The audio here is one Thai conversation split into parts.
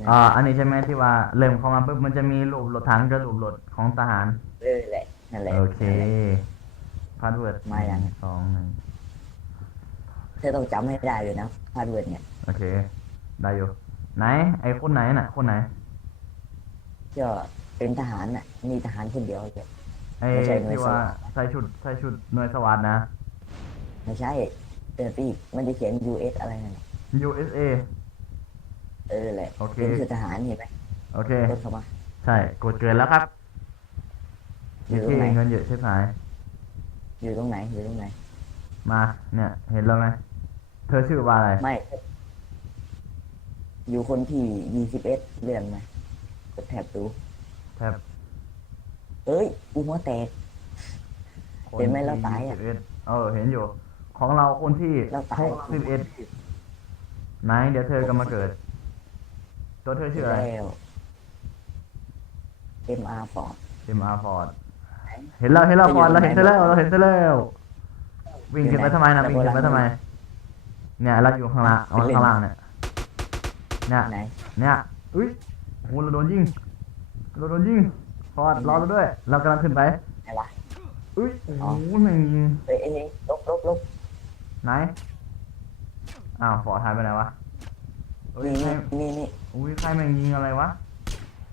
นะอ่าอันนี้ใช่ไหมที่ว่าเริ่มเข้ามาปุ๊บมันจะมีรูปรถถังกับรูปรถของทหาร เออแหละนั่นแหละโอเคนั่นแหละพาสเวิร์ดมายังสองหนึ่งเธอต้องจำให้ได้เลยนะพาสเวิร์ดเนี่ยโอเค ได้อยู่ไหน ไอ้คนไหนน่ะ คนไหนก็เป็นทหารน่ะ มีทหารคนเดียวเลยไอ้ไม่ใช่หน่วยที่ว่าสวัสดิ์ใส่ชุดใส่ชุดหน่วยสวัสดนะ ไม่ใช่เดินไปอีกมันจะเขียน US อะไรนั่นน่ะ USA เออแหละโอเคเป็นคือทหารเห็นไหมโอเค กดเข้ามา ใช่กดเกินแล้วครับอยู่โอตรเคงไหนเงินเยอะใช่ไหมอยู่ตรงไหนอยู่ตรงไหน มา เนี่ย เห็นแล้วไหมเธอชื่อว่าอะไร ไม่ อยู่คนที่21เลื่อนไหมกดแถบดูแทบเอ้ยกูหัวแตกคนเห็นไหมที่เราตายอะ21เออ เห็นอยู่ ของเราคนที่เราตาย หกสิบเอ็ดไหนเดี๋ยวเธอก็มาเกิด ตัวเธอชื่ออะไร แล้ว MR ฟอร์ด MR Ford เห็นแล้วเห็นแล้วจะอยู่ฟอร์ดเราไหนเห็นเธอแล้วเราเห็นเธอแล้ววิ่งขึ้นไปอยู่ไหนทำไมนะแต่วิ่งขึ้นไปโบราณทำไม เนี่ยเราอยู่ข้างล่างเอาไปเล่นข้างล่างเนี่ยเนี่ยไหนเนี่ยอุ้ยโหเราโดนยิงเราโดนยิงฟอร์ดรอเราด้วย เรากำลังขึ้นไปไหนวะอุ้ยโอ้โหอ๋อแม่งยิงเอ้ยเอ้ยเอ้ยลบลบลบไหนอ้าวฟอร์ดหายไปไหนวะ เอ้ยนี่ใครนี่นี่นี่อุ้ยใครแม่งยิงอะไรวะ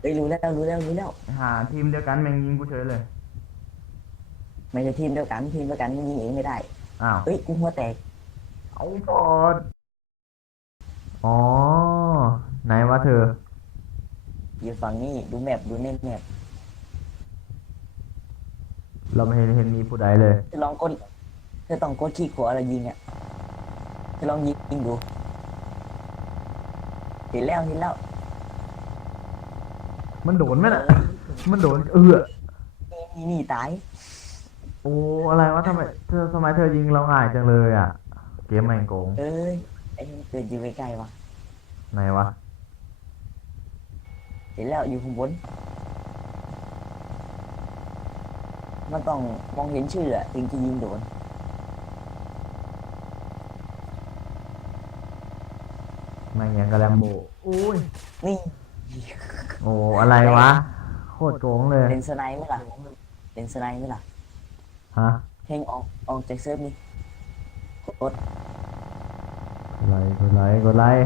เอ้ยรู้แล้วรู้แล้วรู้แล้ว หาทีมเดียวกันแม่งยิงกูเฉยเลยไม่ใช่ทีมเดียวกันทีมเดียวกันมันยิงเองไม่ได้อ้าวเอ้ยกูหัวแตกเอาฟอร์ดอ๋อไหนวะเธอ อยู่ฝั่งนี้ดูแมปดูเน็ตแมปเราไม่เห็นเห็นมีผู้ใดเลยเธอลองกดเธอต้องกดขี้ขวาอะไรยิงอะเธอลองยิงยิงดู เห็นแล้วเห็นแล้วมันโดนไหมน่ะ มันโดนเออนี่นี่ตายโอ้อะไรวะทำไมเธอทำไมเธอยิงเราง่ายจังเลยอะ เกมแม่งโกงเอ้ยไอ้มันเกิดอยู่ใกล้ๆวะไหนวะเห็นแล้วอยู่ข้างบนมันต้องมองเห็นชื่ออะถึงจะยิงโดน แม่งยังกระแลมโบอุ้ยนี่โอ้อะไรวะ โคตรโกงเลย เป็นสไนไหมล่ะเป็นสไนไหมล่ะฮะเพลงออกออกจากเซิร์ฟนี่กดกดไลค์กดไลค์กดไลค์